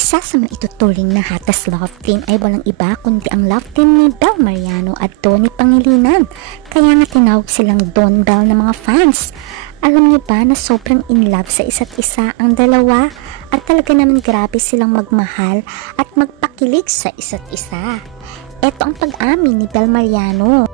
Isa sa mga ituturing na hottest love team ay walang iba kundi ang love team ni Bel Mariano at Donnie Pangilinan. Kaya nga tinawag silang Don Bell ng mga fans. Alam niyo ba na sobrang in love sa isa't isa ang dalawa at talaga naman grabe silang magmahal at magpakilig sa isa't isa. Ito ang pag-amin ni Bel Mariano.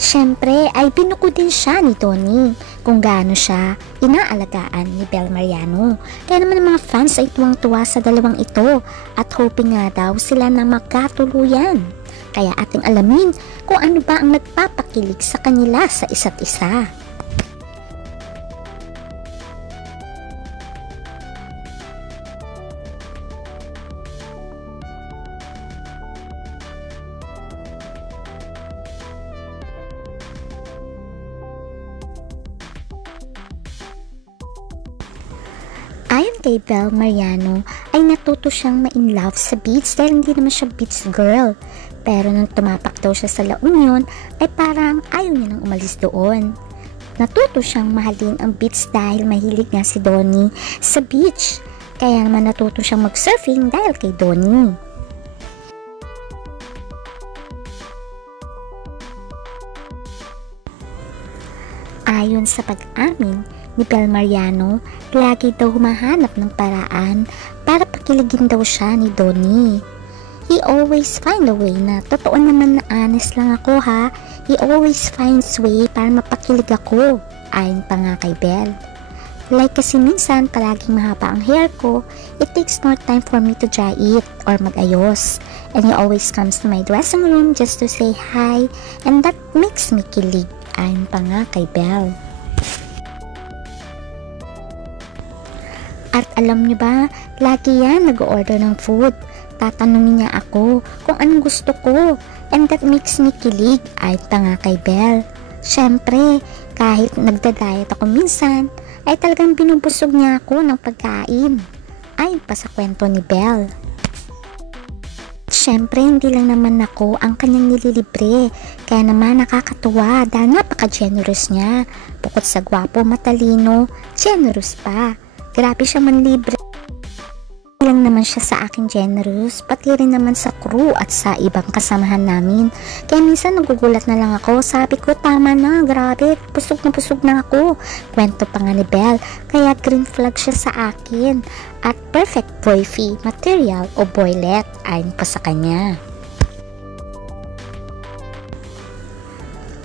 Siyempre ay binuko din siya ni Donnie kung gaano siya inaalagaan ni Bel Mariano. Kaya naman ang mga fans ay tuwang-tuwa sa dalawang ito at hoping nga daw sila na magkatuluyan. Kaya ating alamin kung ano ba ang nagpapakilig sa kanila sa isa't isa. Ayon kay Bel Mariano ay natuto siyang ma-inlove sa beach dahil hindi naman siya beach girl. Pero nung tumapak daw siya sa La Union ay parang ayaw niya nang umalis doon. Natuto siyang mahalin ang beach dahil mahilig nga si Donnie sa beach. Kaya naman natuto siyang mag-surfing dahil kay Donnie. Ayon sa pag-amin ni Bel Mariano, lagi daw humahanap ng paraan para pakiligin daw siya ni Donnie. He always find a way na totoo naman na honest lang ako ha. He always finds way para mapakilig ako. Ayon pa nga kay Bel. Like kasi minsan palaging mahaba ang hair ko, it takes more time for me to dry it or mag-ayos. And he always comes to my dressing room just to say hi and that makes me kilig. Ayon pa nga kay Bel. At alam niyo ba, lagi yan nag-order ng food. Tatanungin niya ako kung anong gusto ko and that makes me kilig. Ayon pa nga kay Bel. Siyempre, kahit nagda-diet ako minsan, ay talagang binubusog niya ako ng pagkain. Ayon pa sa kwento ni Bel. Siyempre, hindi lang naman ako ang kanyang nililibre. Kaya naman nakakatuwa dahil napaka-generous niya. Bukod sa gwapo, matalino, generous pa. Grabe siya manlibre. Lang naman siya sa aking generous, pati rin naman sa crew at sa ibang kasamahan namin. Kaya minsan nagugulat na lang ako, sabi ko tama na, grabe, pusog na ako. Kwento pa nga ni Bel, kaya green flag siya sa akin at perfect boyfie material o boylet ayon pa sa kanya.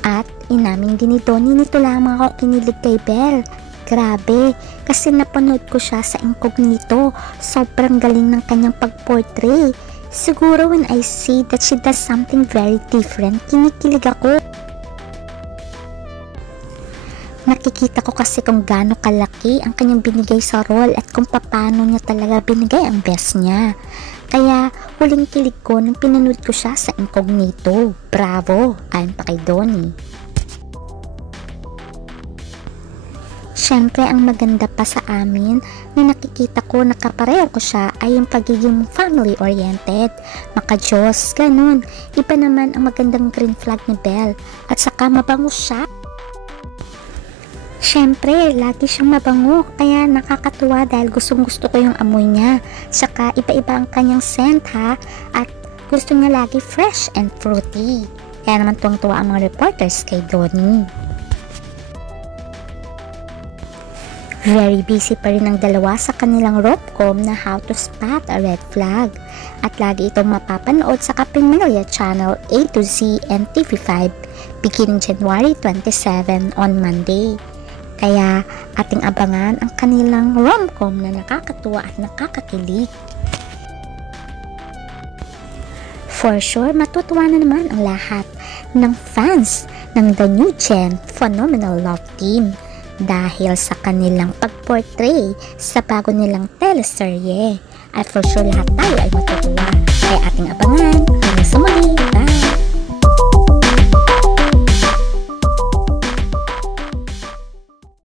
At inamin din ni Donnie nito lamang ako kinilig kay Bel. Grabe, kasi napanood ko siya sa Incognito. Sobrang galing ng kanyang pag-portray. Siguro when I see that she does something very different, kinikilig ako. Nakikita ko kasi kung gaano kalaki ang kanyang binigay sa role at kung paano niya talaga binigay ang best niya. Kaya huling kilig ko nung pinanood ko siya sa Incognito. Bravo, ayon pa kay Donnie. Siyempre, ang maganda pa sa amin na nakikita ko nakapareho ko siya ay yung pagiging family-oriented, maka-Diyos, ganun. Iba naman ang magandang green flag ni Bel at saka mabango siya. Siyempre, lagi siyang mabango kaya nakakatuwa dahil gustong-gusto ko yung amoy niya. Saka iba-iba ang kanyang scent ha at gusto niya lagi fresh and fruity. Kaya naman tuwang-tuwa ang mga reporters kay Donnie. Very busy pa rin ang dalawa sa kanilang rom-com na How to Spot a Red Flag at lagi itong mapapanood sa Kapamilya Channel A to Z and TV5 beginning January 27 on Monday. Kaya ating abangan ang kanilang rom-com na nakakatuwa at nakakakilig. For sure, matutuwa na naman ang lahat ng fans ng The New Gen Phenomenal Love Team dahil sa kanilang pag-portray sa bago nilang teleserye. At for sure lahat tayo ay matutuwa. Kaya ating abangan. Hanggang sa muli. Bye!